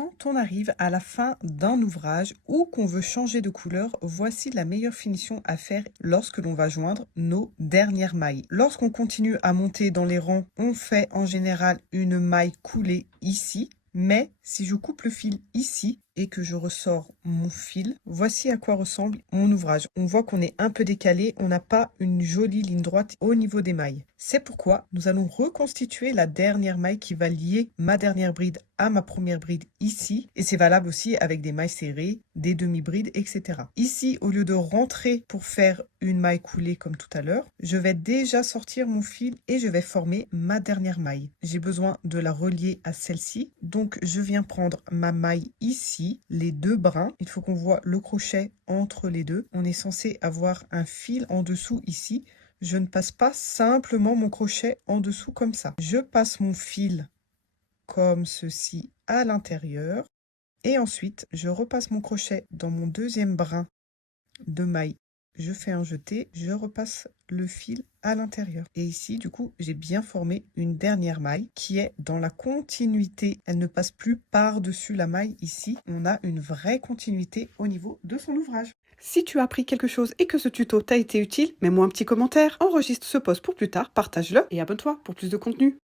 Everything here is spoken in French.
Quand on arrive à la fin d'un ouvrage ou qu'on veut changer de couleur, voici la meilleure finition à faire lorsque l'on va joindre nos dernières mailles. Lorsqu'on continue à monter dans les rangs, on fait en général une maille coulée ici. Mais si je coupe le fil ici et que je ressors mon fil, voici à quoi ressemble mon ouvrage. On voit qu'on est un peu décalé, on n'a pas une jolie ligne droite au niveau des mailles. C'est pourquoi nous allons reconstituer la dernière maille qui va lier ma dernière bride à ma première bride ici. Et c'est valable aussi avec des mailles serrées, des demi-brides, etc. Ici, au lieu de rentrer pour faire une maille coulée comme tout à l'heure, je vais déjà sortir mon fil et je vais former ma dernière maille. J'ai besoin de la relier à celle-ci. Donc, je viens prendre ma maille ici, les deux brins. Il faut qu'on voit le crochet entre les deux. On est censé avoir un fil en dessous ici. Je ne passe pas simplement mon crochet en dessous comme ça. Je passe mon fil comme ceci à l'intérieur. Et ensuite, je repasse mon crochet dans mon deuxième brin de maille. Je fais un jeté, je repasse le fil à l'intérieur. Et ici, du coup, j'ai bien formé une dernière maille qui est dans la continuité. Elle ne passe plus par-dessus la maille. Ici, on a une vraie continuité au niveau de son ouvrage. Si tu as appris quelque chose et que ce tuto t'a été utile, mets-moi un petit commentaire, enregistre ce post pour plus tard, partage-le et abonne-toi pour plus de contenu.